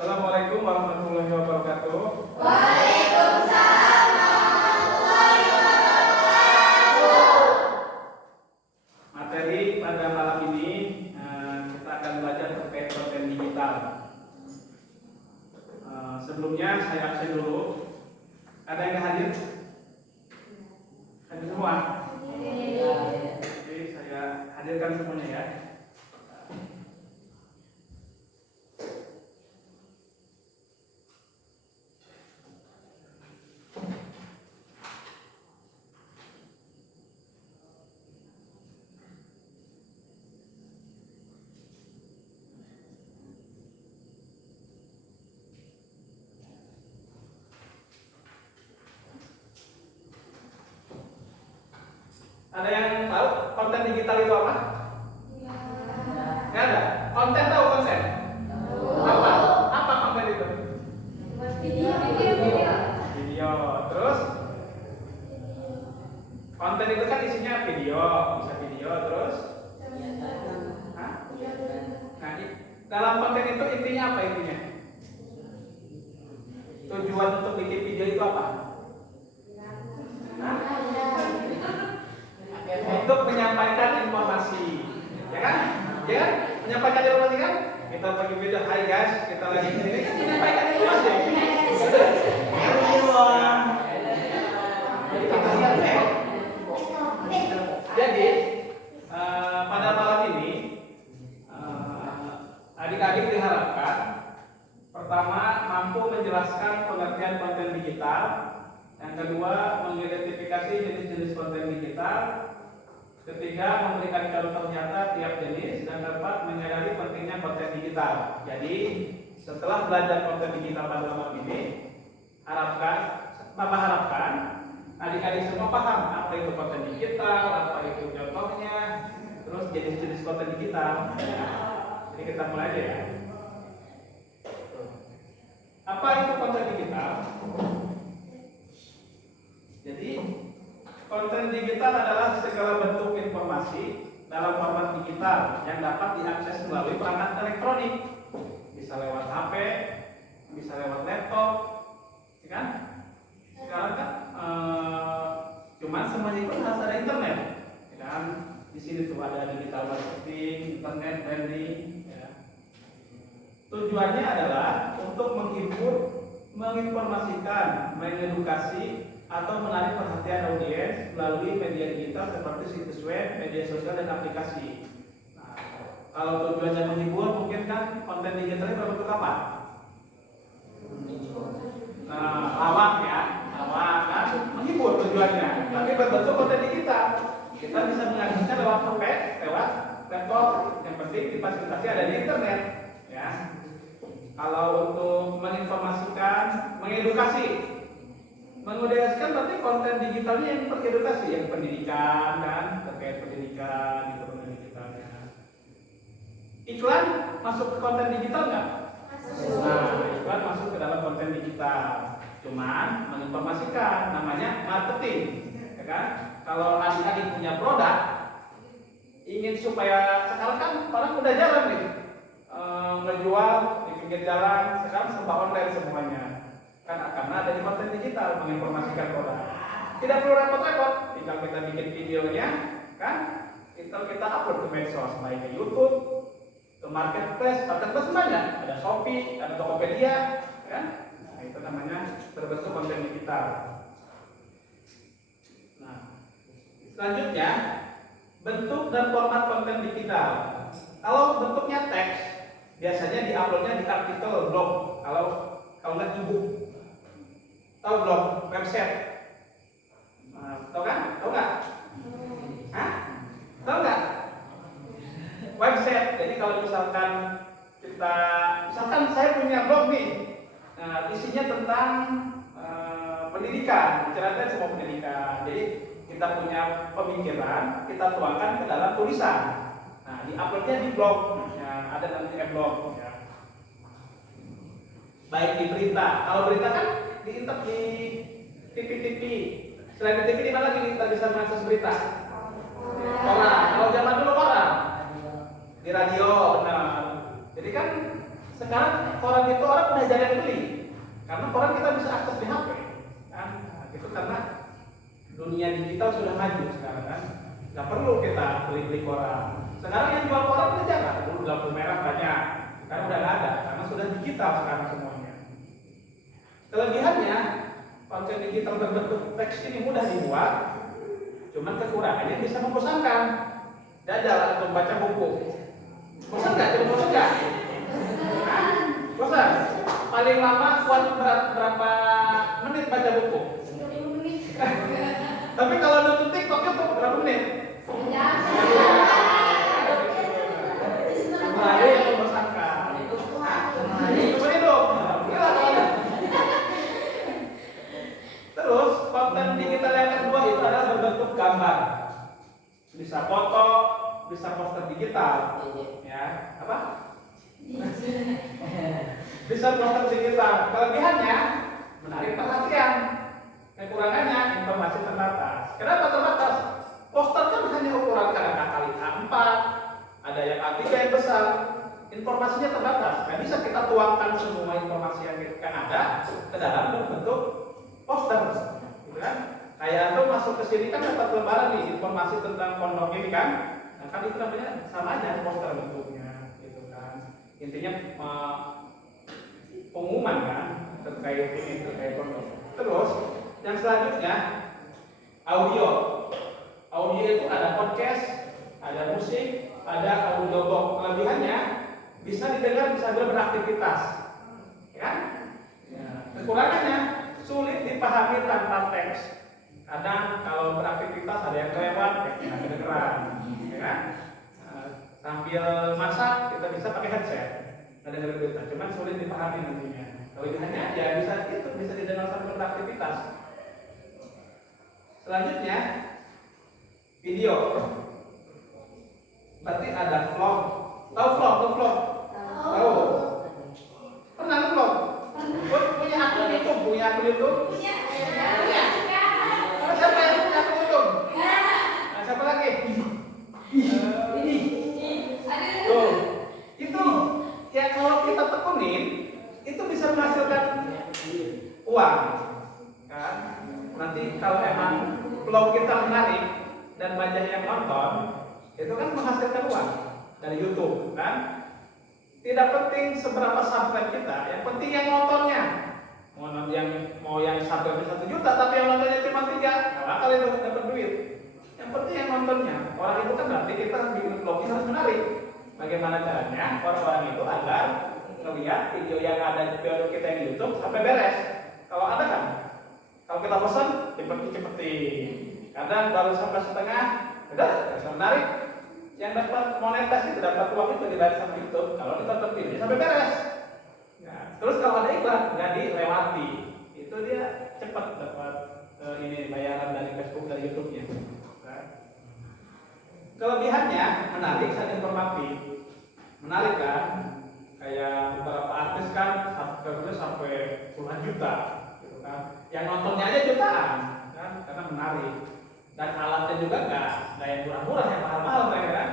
Assalamualaikum warahmatullahi wabarakatuh. Waalaikumsalam warahmatullahi wabarakatuh. Materi pada malam ini kita akan belajar terkait konten digital. Sebelumnya saya absen dulu. Ada yang hadir? Hadir semua? Jadi saya hadirkan semuanya ya. Ada yang tahu konten digital itu apa? Nggak ada. Konten tahu konten? Apa? Apa konten itu? Video. Terus? Konten itu kan isinya video, bisa video terus? Hah? Nah, dalam konten itu intinya apa intinya? Tujuan untuk bikin video itu apa? Hah? Untuk menyampaikan informasi, ya kan? Ya kan? Menyampaikan informasi kan? Kita bagi video, hai guys, kita lagi ini kan menyampaikan informasi. Jadi pada malam ini adik-adik diharapkan pertama mampu menjelaskan pengertian konten digital, yang kedua mengidentifikasi jenis-jenis konten digital, ketiga memberikan contoh nyata tiap jenis, dan keempat menyadari pentingnya konten digital. Jadi setelah belajar konten digital pada malam ini, Bapak harapkan adik-adik semua paham apa itu konten digital, apa itu contohnya, terus jenis-jenis konten digital. Jadi kita mulai aja ya. Apa itu konten digital? Jadi konten digital adalah segala bentuk informasi dalam format digital yang dapat diakses melalui perangkat elektronik. Bisa lewat HP, bisa lewat laptop, ya kan? Sekarang kan cuman semuanya itu harus ada internet, ya kan? Di sini tuh ada digital marketing, internet branding. Ya. Tujuannya adalah untuk menghibur, menginformasikan, mengedukasi, atau menarik perhatian audiens melalui media digital seperti situs web, media sosial, dan aplikasi. Nah, kalau tujuannya menghibur, mungkin kan konten digitalnya berbentuk apa? Nah, lawak ya, lawak kan menghibur tujuannya, tapi berbentuk konten digital. Kita bisa mengaksesnya lewat HP, lewat laptop. Yang penting difasilitasi ada di internet. Ya. Kalau untuk menginformasikan, mengedukasi. Mengedukasikan berarti konten digitalnya yang teredukasi, yang pendidikan kan, terkait pendidikan itu konten digitalnya. Iklan masuk ke konten digital nggak? Masuk. Nah, iklan masuk ke dalam konten digital. Cuman menginformasikan, namanya marketing, ya kan? Kalau adik-adik punya produk, ingin supaya sekarang kan orang udah jarang nih ngejual di pinggir jalan, sekarang serba online semuanya. Karena ada di konten digital menginformasikan produk. Tidak perlu repot-repot, tinggal kita bikin videonya, kan? Kita upload ke medsos, baik ke YouTube, ke marketplace banyak. Ada Shopee, ada Tokopedia, kan? Nah, itu namanya berbentuk konten digital. Nah, selanjutnya bentuk dan format konten digital. Kalau bentuknya teks, biasanya diuploadnya di artikel blog. Kalau nggak e-book. Tahu blog, website? Tahu kan? Tahu nggak? Hah? Tahu nggak? Website. Jadi kalau misalkan saya punya blog nih, isinya tentang pendidikan, bicarakan semua pendidikan. Jadi kita punya pemikiran, kita tuangkan ke dalam tulisan. Nah, di-uploadnya di blog, ya, ada nanti blog. Ya. Baik di berita. Kalau berita kan di TV. Selain di TV, di mana lagi kita bisa mengakses berita? Koran. Kalau zaman dulu koran di radio, benar. Jadi kan Sekarang koran itu orang udah jarang beli, karena koran kita bisa akses di HP, kan? Nah, itu karena dunia digital sudah maju sekarang kan, nggak perlu kita beli koran. Sekarang yang jual koran udah jarang, dulu lampu merah banyak, sekarang udah nggak ada, karena sudah digital sekarang semuanya. Kelebihannya, konten digital berbentuk teks ini mudah dibuat, cuman kekurangannya bisa membosankan. Jajal atau baca buku, bosan nggak? Coba bosan nggak? Bosan? Paling lama kuat berapa menit baca buku? 10 menit. Tapi kalau nonton TikTok itu berapa menit? Sehari yang membosankan. Coba hidup. Gila kalau. Terus konten digital yang kedua itu adalah berbentuk gambar. Bisa foto, bisa poster digital. Ya, apa? Bisa poster digital. Kelebihannya menarik perhatian. Kekurangannya informasi terbatas. Kenapa terbatas? Poster kan hanya ukuran kadang kali A4, ada yang A3 yang besar. Informasinya terbatas. Nggak bisa kita tuangkan semua informasi yang ada ke dalam bentuk poster, gitu kan? Kayak tuh masuk ke sini kan dapat lembaran nih informasi tentang pondok ini kan? Nah, kan itu namanya sama aja poster bentuknya, gitu kan? Intinya pengumuman kan terkait ini, terkait pondok. Terus yang selanjutnya audio. Audio itu ada podcast, ada musik, ada audiobook. Kelebihannya bisa didengar sambil beraktivitas, ya? Kekurangannya sulit dipahami tanpa teks. Kadang kalau beraktivitas ada yang kelewat, nggak kedengeran, ya kan? Sambil masak kita bisa pakai headset, nggak dengerin berita. Cuman sulit dipahami nantinya. Kelebihannya ya bisa didengar sambil beraktivitas. Selanjutnya video. Berarti ada vlog. Tahu vlog? Tahu. Pernah vlog? Punya akun YouTube? Punya. Siapa yang punya akun YouTube? Nah, siapa lagi? Ini. Tuh. Itu ya kalau kita tekunin itu bisa menghasilkan uang, kan? Nanti kalau emang vlog kita menarik dan banyak yang nonton, itu kan menghasilkan uang dari YouTube, kan? Tidak penting seberapa subscribe kita, yang penting yang nontonnya. Mau yang subscribe 1 juta, tapi yang nontonnya cuma 3, nggak bakal itu dapat duit. Yang penting yang nontonnya. Orang itu kan berarti kita harus bikin vlognya harus menarik. Bagaimana caranya orang-orang itu agar melihat video yang ada di video kita di YouTube sampai beres. Kalau ada kan, kalau kita pesan cepetin. Kadang baru sampai setengah, udah bisa menarik. Yang dapat monetasi itu dapat uang itu dibayar sama YouTube. Kalau kita tetap videonya sampai beres. Nah, terus kalau ada iklan nggak dilewati, itu dia cepat dapat ini bayaran dari Facebook, dari YouTube-nya. Nah, kelebihannya menarik dan informatif. Menarik kan? Kayak beberapa artis kan subscribe-nya sampai puluhan juta, gitu kan? Yang nontonnya aja jutaan, kan? Karena menarik. Dan alatnya juga nggak yang murah-murah, yang mahal-mahal mereka kan.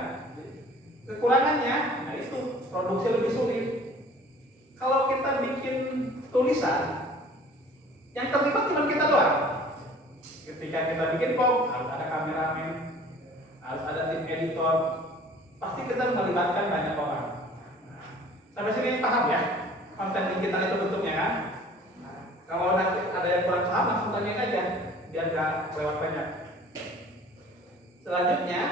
Kekurangannya, nah itu produksi lebih sulit. Kalau kita bikin tulisan, yang terlibat cuma kita doang. Ketika kita bikin vlog, harus ada kameramen, harus ada tim editor, pasti kita melibatkan banyak orang. Sampai sini paham ya? Konten digital itu bentuknya kan? Nah, kalau nanti ada yang kurang paham, langsung tanyain aja, biar nggak lewat banyak. Selanjutnya,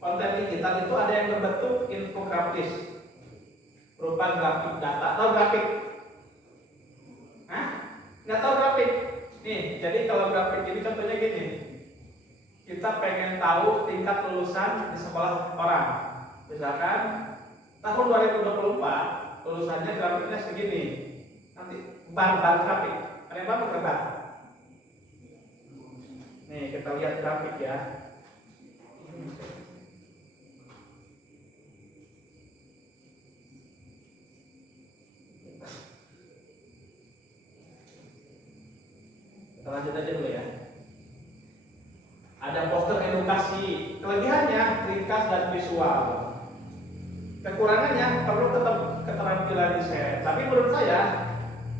konten digital itu ada yang berbentuk infografis, berupa grafik data. Tahu grafik? Hah? Nggak tahu grafik? Nih, jadi kalau grafik ini contohnya gini. Kita pengen tahu tingkat lulusan di sekolah orang. Misalkan tahun 2024 lulusannya grafiknya segini. Nanti bar grafik. Ada yang pakai bar? Nih, kita lihat grafik ya. Kita lanjut aja dulu ya. Ada poster edukasi. Kelebihannya ringkas dan visual. Kekurangannya perlu tetap keterampilan desain menurut saya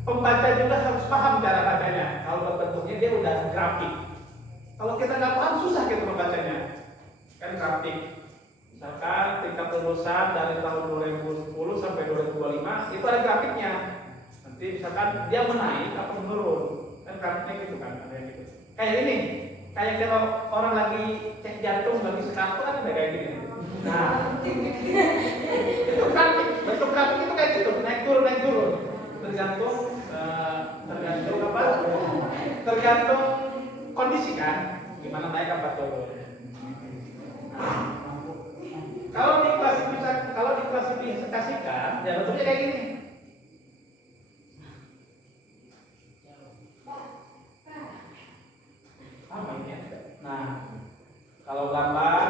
pembaca juga harus paham cara bacanya. Kalau bentuknya dia udah grafik. Kalau kita nggak paham susah kita membacanya. Kan grafik. Misalkan tingkat lulusan dari tahun 2010 sampai 2025 itu ada grafiknya. Nanti misalkan dia menaik atau menurun. Kan grafiknya gitu kan, ada yang gitu. Kayak ini, kayak kalau orang lagi cek jantung lagi sekarang kan udah kayak gini. Nah, itu grafik. Bentuk grafik itu kayak gitu, naik turun. Tergantung apa? Tergantung kondisi kan, gimana naik apa turun. Kalau diklasifikasikan, ya bentuknya kayak gini. Apa ini ya? Nah, kalau gambar,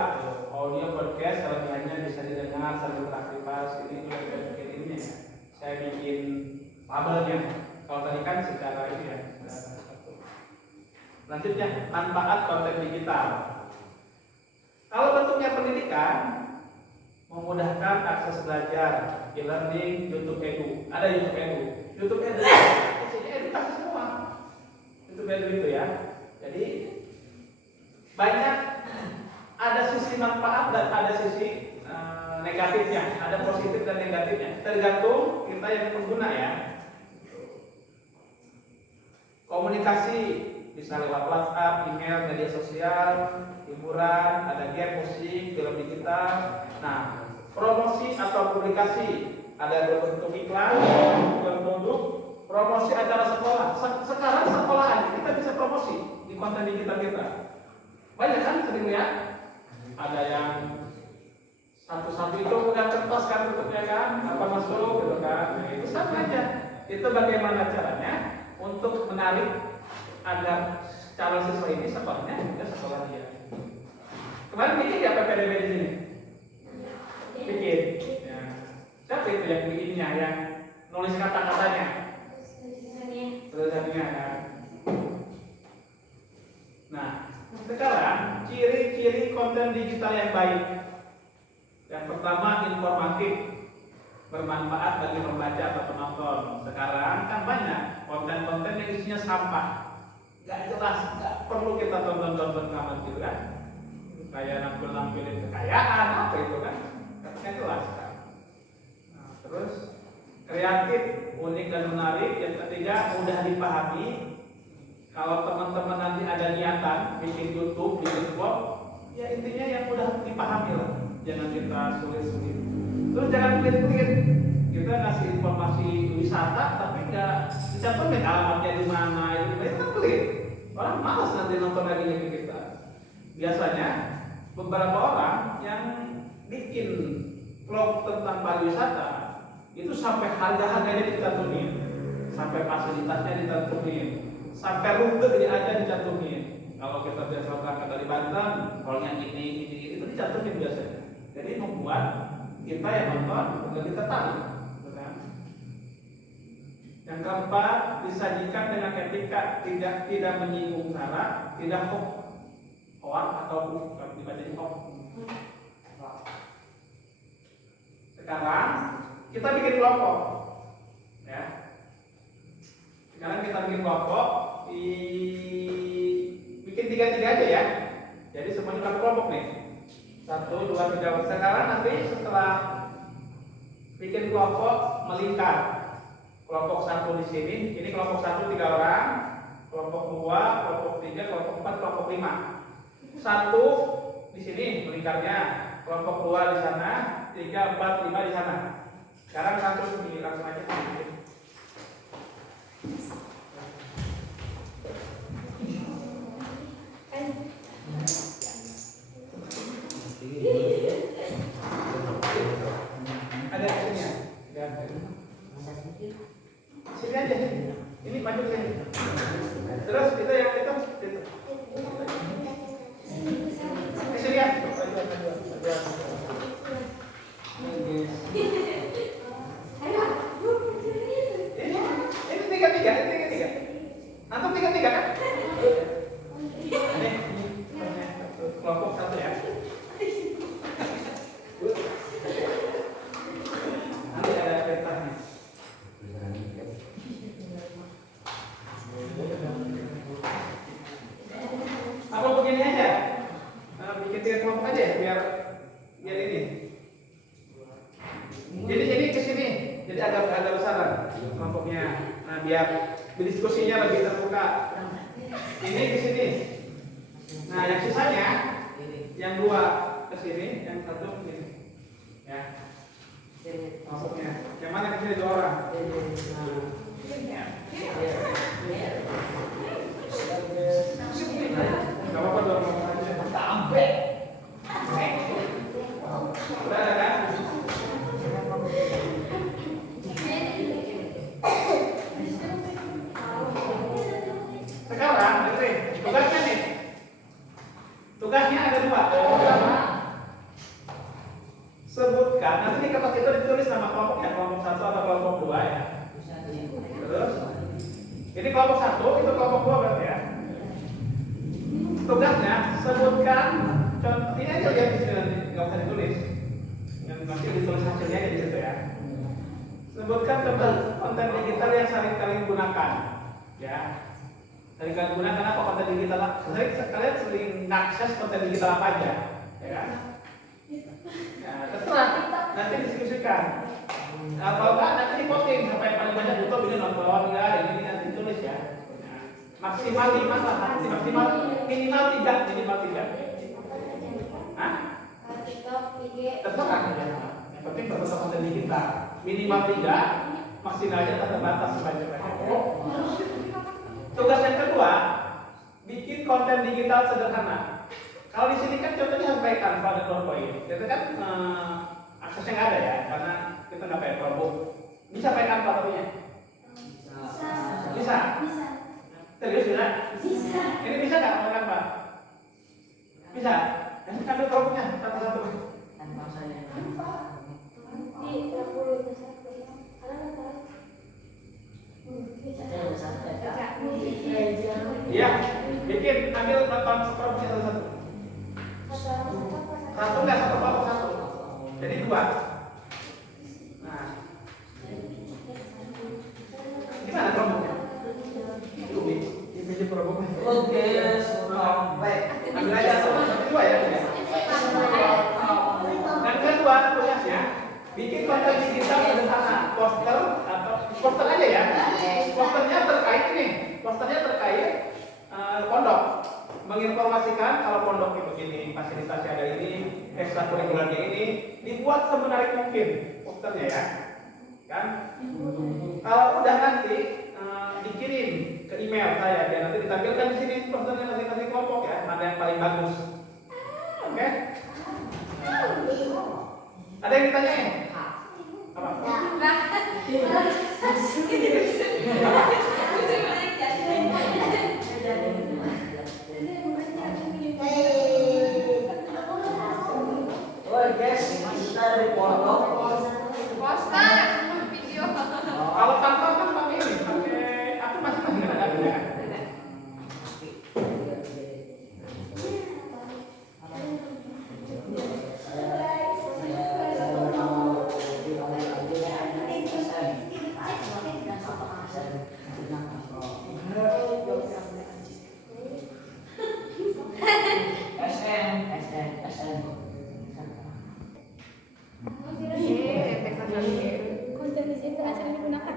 audio podcast, kelebihannya bisa didengar sambil beraktivitas. Ini juga saya bikin ini ya. Saya bikin labelnya. Kalau tadi kan secara ini ya. Selanjutnya, manfaat konten digital. Kalau bentuknya pendidikan, memudahkan akses belajar, e-learning, YouTube Edu. Ada YouTube Edu. YouTube Edu, isinya edukasi semua. YouTube Edu itu ya. Jadi banyak, ada sisi manfaat dan ada sisi negatifnya, ada positif dan negatifnya. Tergantung kita yang pengguna ya. Komunikasi bisa lewat WhatsApp, email, media sosial, hiburan, ada game, musik, film digital. Nah, promosi atau publikasi, ada berbentuk iklan, berbentuk promosi acara sekolah. Sekarang sekolah aja kita bisa promosi di konten digital kita. Banyak kan sering lihat, ada yang satu-satu itu udah kertas kan bentuknya kan, apa masuk gitu kan. Nah, itu sama aja. Itu bagaimana caranya untuk menarik agar calon siswa ini sekolahnya juga sekolah dia. Kemarin bikin ya PPDB di sini. Bikin. Ya. Siapa itu yang bikinnya, yang nulis kata-katanya? Tulisannya kan. Nah, sekarang ciri-ciri konten digital yang baik. Yang pertama, informatif, bermanfaat bagi pembaca atau penonton. Sekarang kan banyak konten-konten yang isinya sampah, nggak jelas, nggak perlu kita tonton amat gitu kan. Kayak nampilin kekayaan apa itu kan, nggak jelas kan. Nah, terus kreatif, unik dan menarik. Yang ketiga, mudah dipahami. Kalau teman-teman nanti ada niatan bikin YouTube, bikin vlog, ya intinya yang mudah dipahami lah. Jangan kita sulit-sulit. Terus jangan pelit-pelit. Kita ngasih informasi wisata, tapi nggak dicantumin alamatnya di mana. Itu kan pelit. Orang malas nanti nonton lagi ke kita. Biasanya beberapa orang yang bikin vlog tentang pariwisata itu sampai harga-harganya dicantumin, sampai fasilitasnya dicantumin, sampai rute aja dicantumin. Kalau kita biasa berangkat dari Banten, kalau yang ini itu dicantumin biasanya. Jadi membuat kita yang nonton lebih tertarik. Yang keempat, disajikan dengan etika, tidak menyinggung sara, tidak hoak atau bukan dibacanya hoak. Sekarang kita bikin kelompok, ya. Sekarang kita bikin kelompok, bikin 3-3 aja ya. Jadi semuanya satu kelompok nih. 1, 2, 3. Sekarang nanti setelah bikin kelompok melingkar. Kelompok 1 di sini, ini kelompok 1 3 orang, kelompok 2, kelompok 3, kelompok 4, kelompok 5. 1 di sini melingkarnya, kelompok 2 di sana, 3, 4, 5 di sana. Sekarang langsung aja. Ada sini ya? Sini aja. Ini maju sini. Terus kita yang itu. Sini ya. Ini 3-3. Antum 3-3 kan? Ini kelompok 1 ya. Nanti ada petanya. Jadi agak besaran kelompoknya. Nah, biar diskusinya lebih terbuka. Ini di sini. Nah, yang sisanya, yang 2 ke sini, yang 1 ke sini. Ya. Kelompoknya. Yang mana ke sini 2 orang? Nah. Gak apa-apa 2 orang aja. Sampai. Udah ada kan? Sekarang dengerin, tugasnya nih. Tugasnya ada 2. Pertama, sebutkan. Nanti di kertas itu ditulis nama kelompoknya, kelompok 1 atau kelompok 2 ya. Terus, ini kelompok 1, itu kelompok 2 berarti ya. Tugasnya sebutkan contoh ini aja lihat di sini nanti, nggak usah ditulis. Yang nanti ditulis hasilnya di situ ya. Sebutkan contoh konten digital yang sering kalian gunakan, ya. Sering kalian gunakan apa konten digital? Kalian sering akses konten digital apa aja, ya kan? Ya, terserah. Nanti diskusikan. Nah, kalau nggak nanti diposting sampai paling banyak butuh ini nonton nggak ini nanti tulis ya. Maksimal 5 lah, maksimal minimal 3, minimal 3. Hah? Terserah ya. Yang penting berbentuk konten digital. Minimal 3, maksimalnya terbatas sebanyak-banyaknya. Tugas yang kedua, bikin konten digital sederhana. Kalau di sini kan contohnya sampai Canva dan PowerPoint. Itu kan aksesnya nggak ada ya, karena kita nggak pakai Chromebook. Bisa pakai Canva tapi ya? Bisa. Serius bisa? Bisa. Ini bisa nggak pakai Canva? Bisa. Yang ambil Chromebooknya satu-satu. Iya, bikin ambil nonton Chromebooknya satu-satu. Satu nggak satu kelompok satu. Jadi 2. Nah, gimana Chromebooknya? Ini Chromebooknya. Oke, sampai. Ambil aja satu 2 ya. Dan kedua tugasnya bikin konten digital sederhana, poster atau poster aja ya. Posternya terkait ini, posternya terkait pondok, menginformasikan kalau pondok itu ini fasilitasnya ada ini, ekstrakurikulernya ini, dibuat semenarik mungkin posternya ya, kan? Kalau udah nanti dikirim ke email saya, ya nanti ditampilkan di sini posternya masing-masing kelompok ya, mana yang paling bagus. Oke? Ada yang ditanyain? Apa? Oh guys, kita dari pondok. Video. Kalau tanpa kan pakai ini, pakai aku masih ada ya. Konten di sini sering digunakan.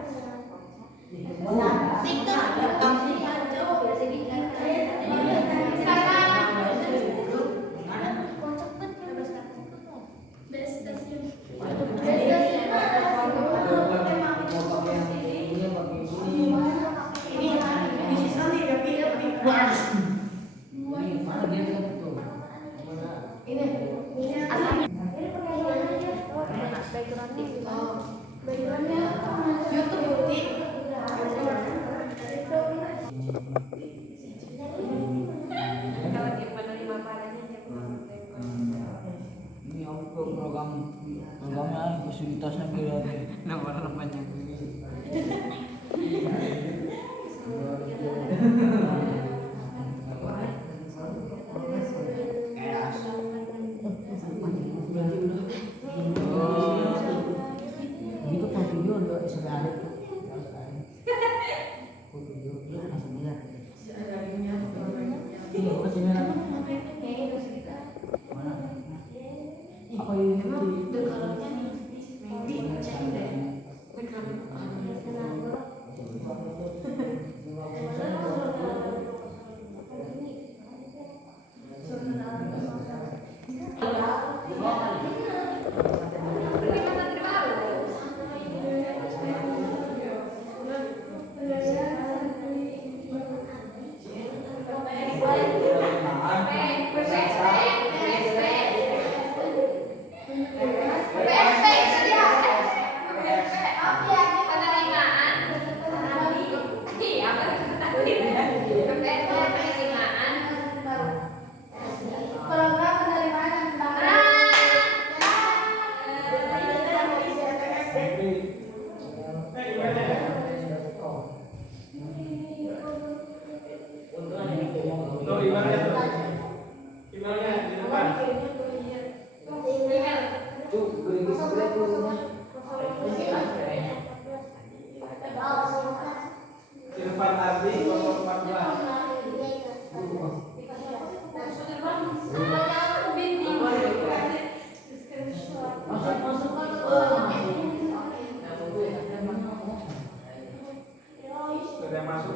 Ini aku programnya fasilitasnya kira nama-namanya. Itu kan video untuk sebenarnya. Apa ini?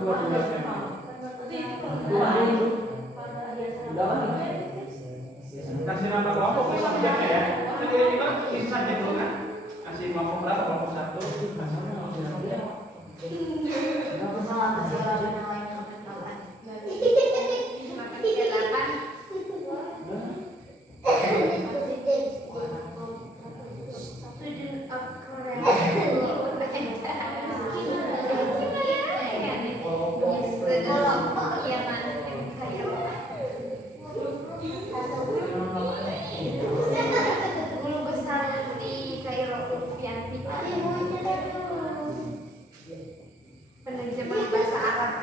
buat tugasnya. Kasih nama kelompok ke subjeknya ya. Jadi kita isi saja dulu kan. Kasih kelompok berapa? Kelompok 1. Guru besar di Kairo Fianti, penerjemah bahasa Arab.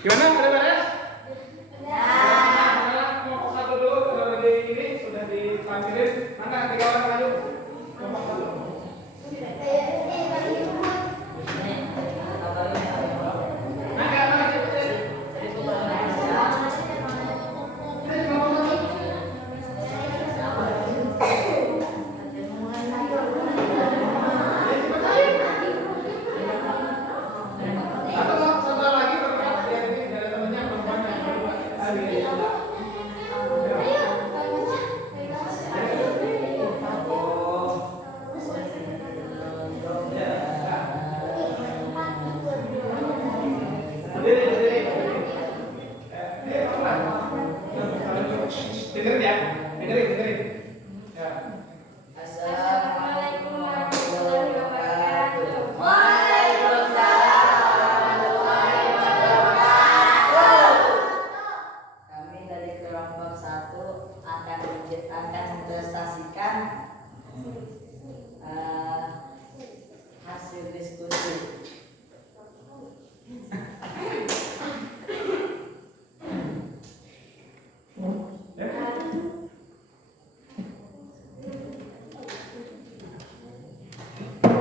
Gimana? Ada beres? Kelompok 1 dulu sudah di ini sudah dipanggilin. Mana 3 orang maju? Kelompok 1. Dengerin ya, dengerin. Ya. Assalamualaikum warahmatullahi wabarakatuh. Kami dari kelompok 1 akan mempresentasikan hasil diskusi.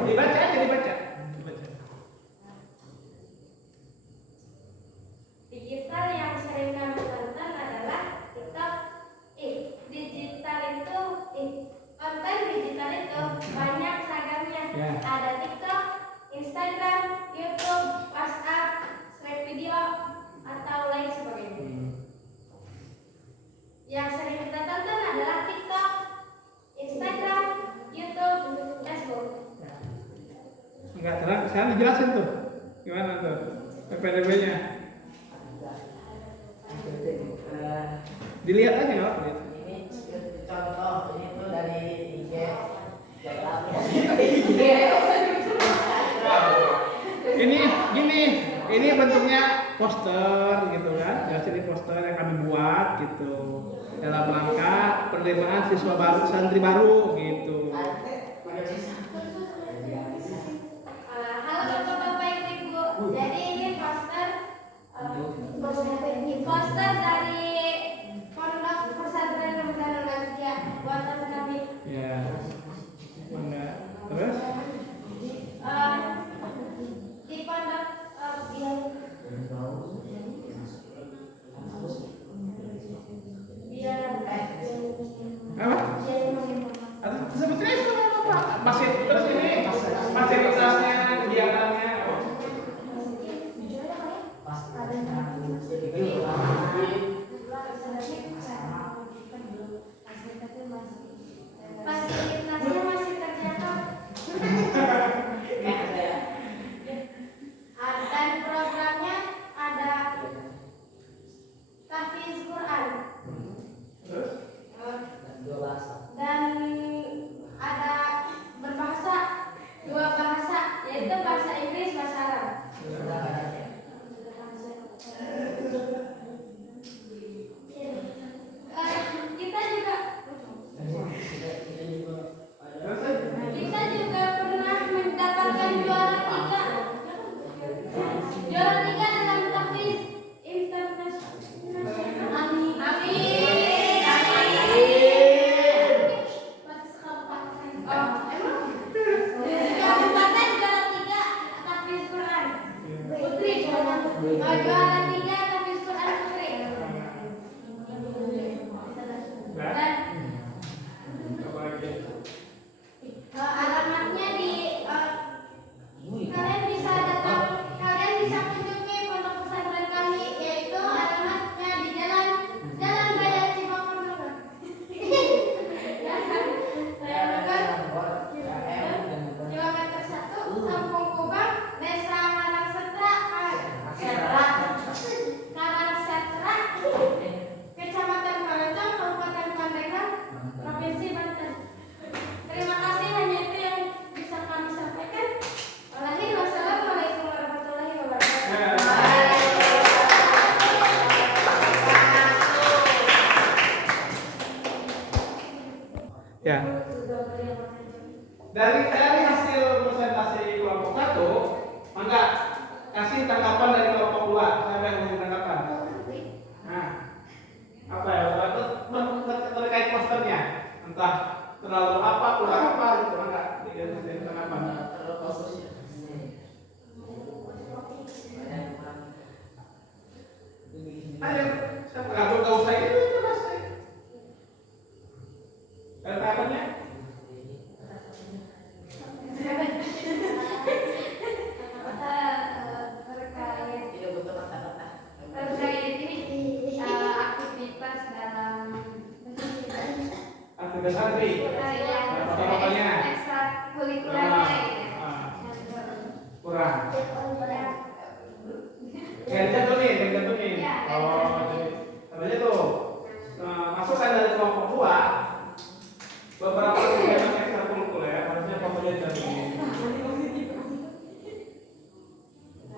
Dibaca aja, dibaca. Digital yang sering kami tonton adalah TikTok. Digital itu konten digital itu banyak ragamnya. Ya. Ada TikTok, Instagram, YouTube, WhatsApp, Thread video atau lain sebagainya. Yang sering kita tonton adalah TikTok, Instagram, YouTube, Facebook. Enggak terang, sekarang dijelasin tuh. Gimana tuh? PPDB-nya. Dilihat aja ya, Pak. Ini contoh, ini tuh dari IG. Ini gini, ini bentuknya poster gitu kan. Jadi ini poster yang kami buat gitu. Dalam rangka penerimaan siswa baru, santri baru gitu. Halo Bapak-bapak, Ibu-ibu. Jadi ini poster dari Pondok Pesantren Darul Azkia buatan kami. Ya. Mana? Terus? Di pondok biar Apa? biar Atas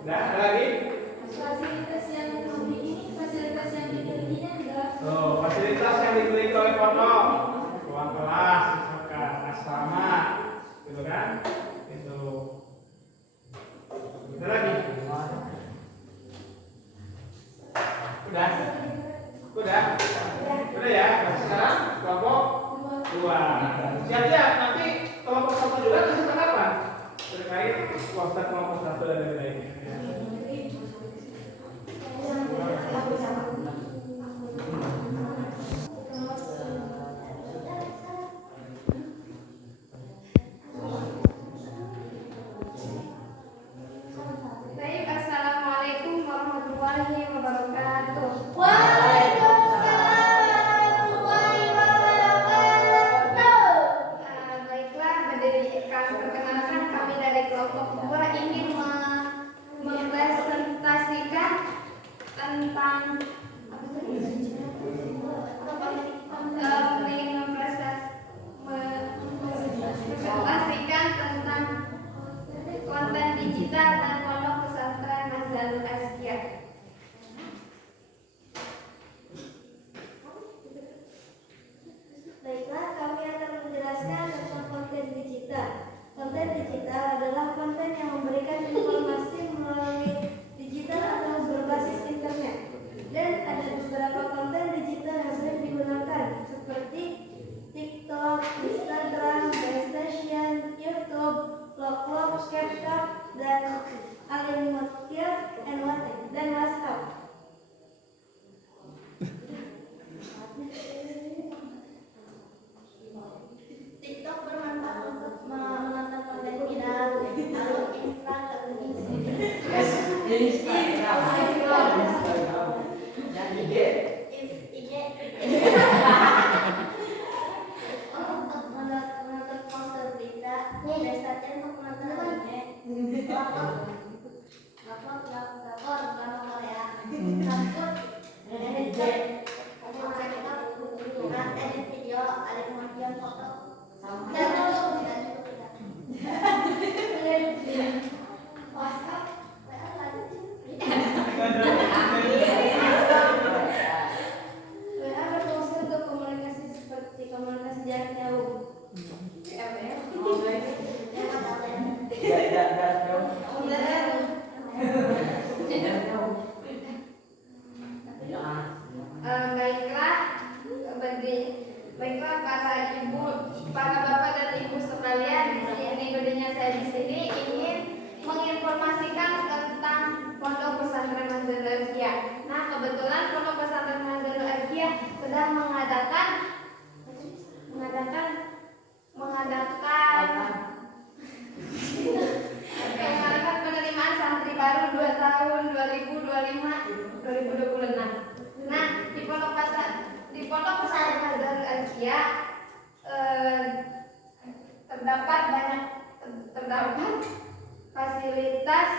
Udah, ada lagi? Fasilitas yang dimilikinya enggak. Tuh, fasilitas yang dimiliki oleh pondok, ruang kelas, misalkan asrama, gitu kan? Itu. Ada lagi? Udah? Udah? Udah ya? Nah, sekarang kelompok 2. Siap-siap, nanti kelompok 1 juga tentang apa? Terkait konsep kelompok 1 dan lain-lain. Baik, assalamualaikum warahmatullahi wabarakatuh. Baiklah, perkenalkan kami dari kelompok 2 ingin mempresentasikan tentang mempresentasikan tentang konten digital dan pondok pesantren Mazharul Azkia. Baiklah, kami akan menjelaskan tentang konten digital. Konten digital adalah konten yang memberikan informasi melalui digital atau berbasis internet. Dan ada beberapa konten digital yang sering digunakan seperti TikTok, Instagram, PlayStation, YouTube, vlog-vlog, CapCut, dan Alimutkia, dan WhatsApp. TikTok bermanfaat untuk menonton konten viral, lalu Instagram untuk menonton poster berita, Instagram untuk menonton anime, drakor drama Korea, Kamput, edit video, Alimutkia foto, dan WhatsApp, WA berfungsi untuk komunikasi seperti komunikasi jarak jauh. Baiklah para bapak dan ibu sekalian, di sini berdirinya saya di sini ingin menginformasikan tentang pondok pesantren Mazharul Azkia. Nah, kebetulan pondok pesantren Mazharul Azkia sedang mengadakan penerimaan santri baru 2 tahun 2025-2026. Nah, di pondok pesantren Mazharul Azkia terdapat fasilitas,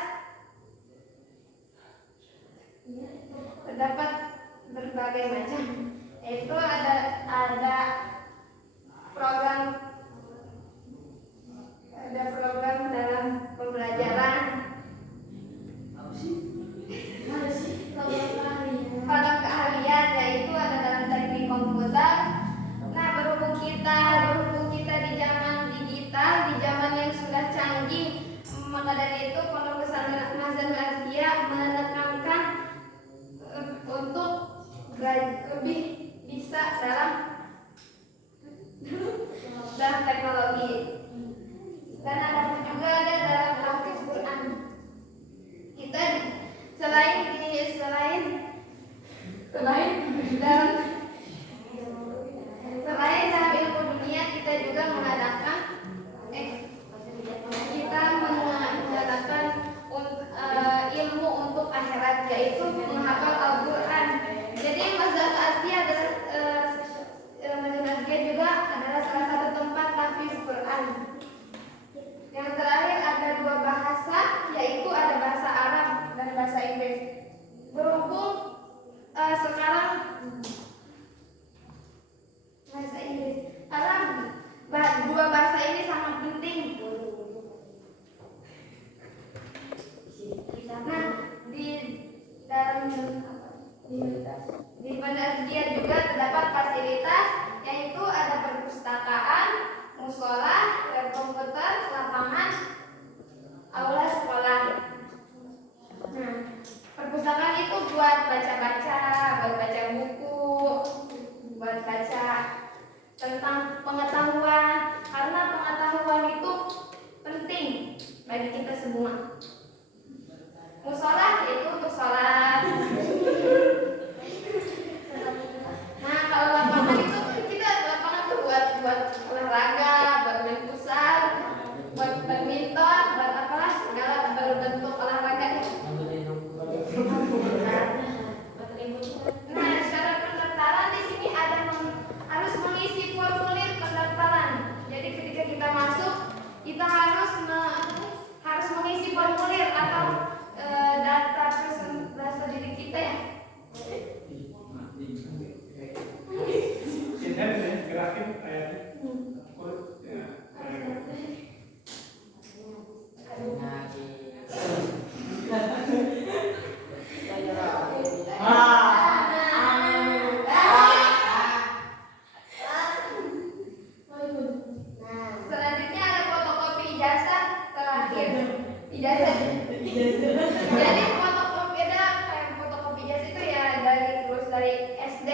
terdapat berbagai macam, yaitu ada program dalam pembelajaran, pada keahlian, yaitu ada dalam teknik komputer. Nah, berhubung kita di zaman digital, di zaman yang sudah canggih, maka dari itu pondok pesantren Mazharul Azkia menekankan untuk lebih bisa dalam bagi kita semua. Musola itu untuk sholat. Nah, kalau lapangan itu kita lapangan tuh buat olahraga, buat main futsal, buat badminton, buat apalah segala berbentuk olahraga ya. Nah, syarat pendaftaran di sini harus mengisi formulir pendaftaran. Jadi ketika kita masuk, kita harus mengisi formulir atau data persentase diri kita ya. Gerakin kayak ya. Selanjutnya ada fotokopi ijazah terakhir. Ijazah. Jadi fotokopi ijazah itu ya dari SD.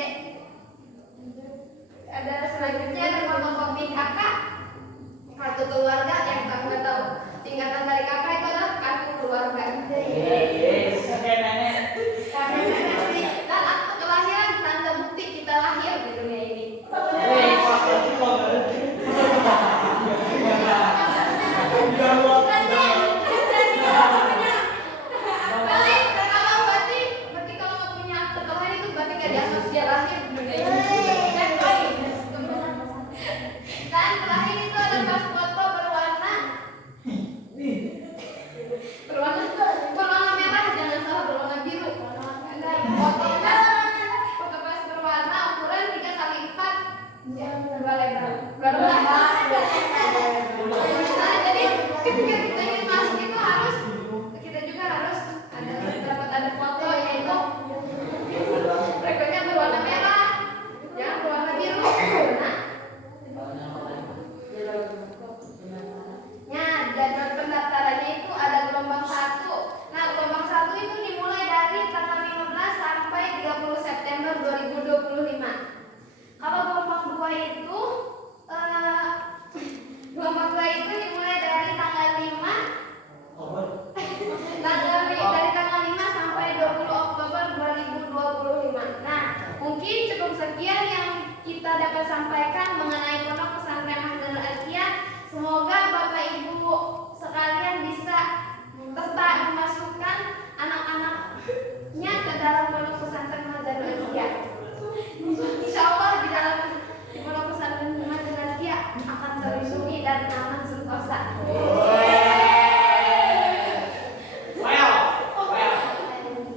Ada selanjutnya ada fotokopi kakak, kartu keluarga yang kamu tahu singkatan dari kakak itu adalah kartu keluarga. Dan akte kelahiran tanda bukti kita lahir di dunia ini. Berarti kalau nggak punya akte kelahiran itu berarti nggak dianggap dia lahir di dunia ini. Dan terakhir itu ada foto berwarna merah, jangan salah, berwarna biru. Ada foto pas berwarna ukuran 3x4 dua lebar. Nah, jadi ketika kita ingin masuk itu kita juga harus ada foto yaitu rekennya berwarna merah, jangan berwarna biru. Nah, jadwal pendaftarannya itu ada gelombang 1. Nah, gelombang 1 itu dimulai dari tanggal 15 sampai 30 September 2025. Kalau gelombang 2 itu dimulai dari tanggal 5 dari tanggal 5 sampai 20 Oktober 2025. Nah, mungkin cukup sekian yang kita dapat sampaikan mengenai Pondok Pesantren Mahdarul Azkia. Semoga Bapak Ibu sekalian bisa tetap memasukkan anak-anaknya ke dalam Pondok Pesantren Mahdarul Azkia. Insya Allah di Pondok Pesantren Mahdarul Azkia akan terlindungi dan aman sentosa.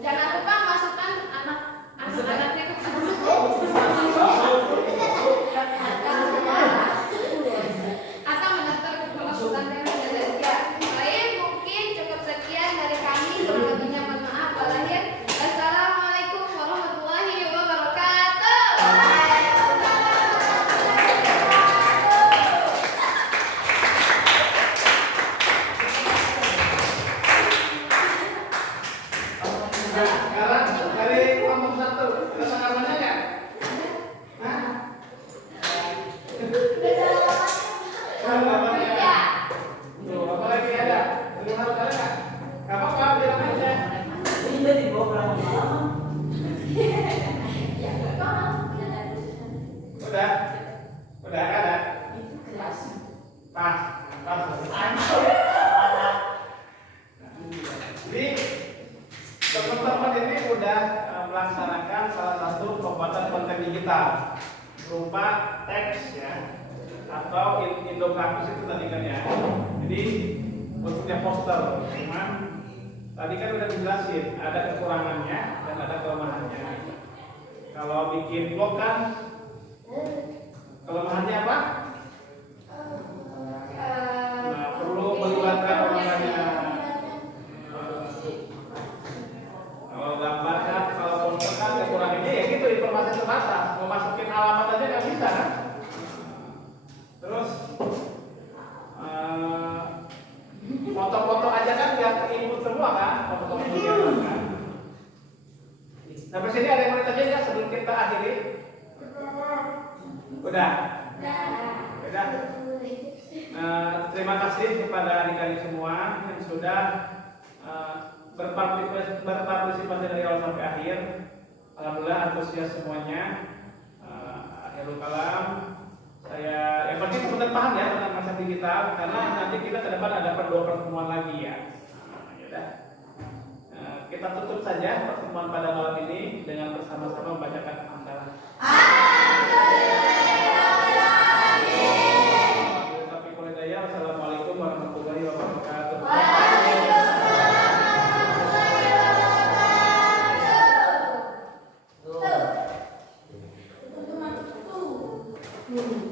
Jangan lupa masukkan anak-anaknya ke atau mendaftar ke Pondok Pesantren Mahdarul Azkia. Baik, mungkin cukup sekian dari kami. Kurang lebihnya mohon maaf. Assalamualaikum warahmatullahi wabarakatuh. Sekarang dari kelompok 1 ada pengalamannya nggak? Hah? Pengalamannya. Tuh, apa lagi ada? Belum harus ada nggak? Nggak apa-apa, bilang aja. Udah ada. Pas. Jadi teman-teman ini udah melaksanakan salah satu pembuatan konten digital berupa teks ya, atau infografis itu tadi kan ya. Jadi bentuknya poster, cuman tadi kan udah dijelasin ada kekurangannya dan ada kelemahannya. Kalau bikin vlog kan kelemahannya apa? Nah, perlu melibatkan orang banyak. Kalau gambar kan, kalau poster kan kekurangannya ya gitu, informasi terbatas. Mau masukin alamat aja nggak bisa kan? Terus foto-foto aja kan nggak input semua kan, foto-foto kan. Sampai sini ada yang mau ditanya nggak sebelum kita akhiri? Udah. Terima kasih. kasih kepada adik-adik semua yang sudah berpartisipasi dari awal sampai akhir. Alhamdulillah antusias semuanya. Akhirul kalam, saya yang penting sebentar paham ya tentang konsep digital, karena nanti kita ke depan ada pertemuan lagi ya. Yaudah. Kita tutup saja pertemuan pada malam ini dengan bersama-sama membacakan hamdalah. Wassalamualaikum warahmatullahi wabarakatuh. Tuh.